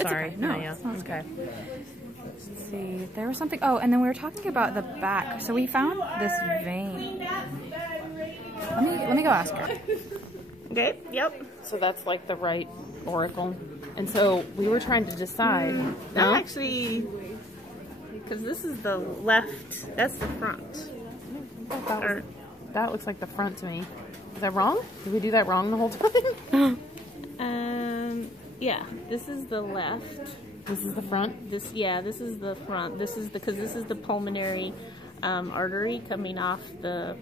I'm sorry. Okay. No, yeah. Okay. Let's see. There was something. Oh, and then we were talking about the back. So we found this vein. Let me go ask her. Okay. Yep. So that's like the right auricle, and so we were trying to decide. That actually, because this is the left. That's the front. That looks like the front to me. Is that wrong? Did we do that wrong the whole time? Yeah. This is the left. This is the front? This is the front. This is the pulmonary artery coming off the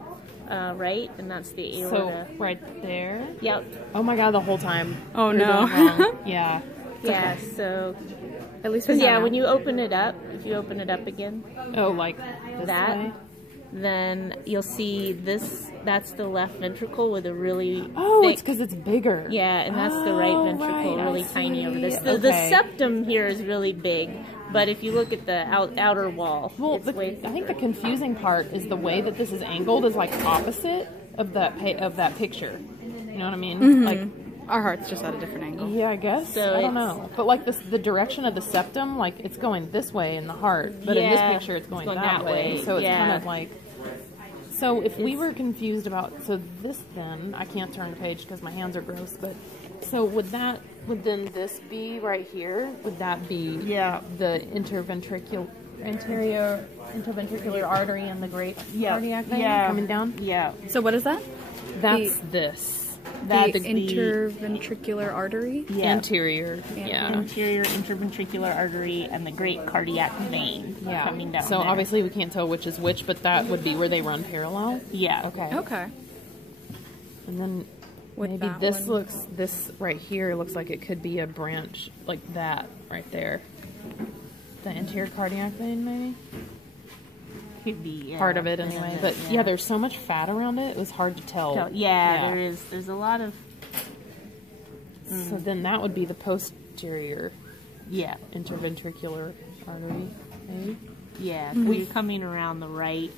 right, and that's the aorta. So right there? Yep. Oh my god, the whole time. Oh We're no. doing wrong. Yeah. Yeah, so At least we know yeah, now. when you open it up, if you open it up again, Oh, like this that, way? then you'll see this. That's the left ventricle with a really Oh, thick, it's because it's bigger. yeah, and that's the right ventricle, right, really I tiny over this. see. The Okay. septum here is really big, but if you look at the outer wall, Well, it's way I think the confusing part is the way that this is angled is like opposite of that picture. You know what I mean? Like, Our heart's just at a different angle. yeah, I guess. So I don't it's- know. But like the direction of the septum, like it's going this way in the heart, but in this Yeah, picture it's going it's going that that way. way. So it's Yeah. kind of like. So if we were confused about this, then I can't turn the page because my hands are gross. But so would then this be right here? Would that be the interventricular artery and the great cardiac vein coming down? Yeah. So what is that? That's this. The interventricular artery? Yeah. Anterior. Yeah. Anterior interventricular artery and the great cardiac vein coming down. So there. obviously we can't tell which is which, but that would be where they run parallel. Yeah. Okay. Okay. And then With maybe that this right here looks like it could be a branch like that right there. The anterior cardiac vein, maybe? Could be Part of it anyway. But yeah, there's so much fat around it, it was hard to tell. Yeah, there is. There's a lot of. So then that would be the posterior Yeah. interventricular artery, maybe? Yeah. So you're coming around the right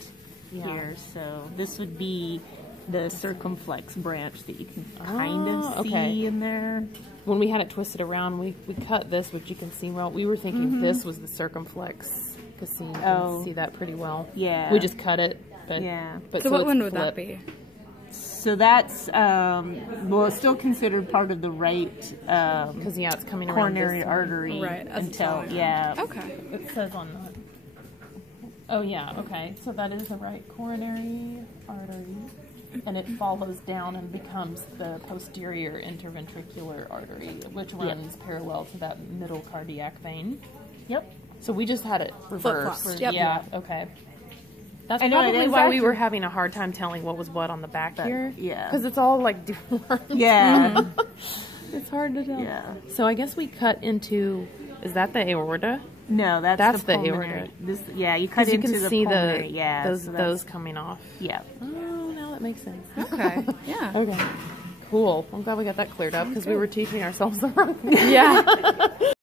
here. So this would be the circumflex branch that you can kind of see in there. When we had it twisted around, we cut this, which you can see well. We were thinking this was the circumflex. See, you can see that pretty well. Yeah. We just cut it. But, Yeah. But So what it's one would that flipped. be? So that's well, it's still considered part of the right Because yeah, it's coming around coronary this way. artery Right, as it's until going Okay. It says on the. Oh yeah, okay. So that is the right coronary artery, and it follows down and becomes the posterior interventricular artery, which runs parallel to that middle cardiac vein. Yep. So we just had it reversed. Flip-flopped. Yep. Yeah. Okay. That's I know, probably it is why we actually- were having a hard time telling what was what on the back here. yeah. Because it's all like deformed. Yeah. It's hard to tell. Yeah. So I guess we cut into. Is that the aorta? No, That's the pulmonary. aorta. This, yeah, you cut Because you into can the see pulmonary. Yeah. those so that's- those coming off. Yeah. Oh, now that makes sense. Okay. Yeah. Okay. Cool. I'm glad we got that cleared up because we were teaching ourselves the wrong. Yeah.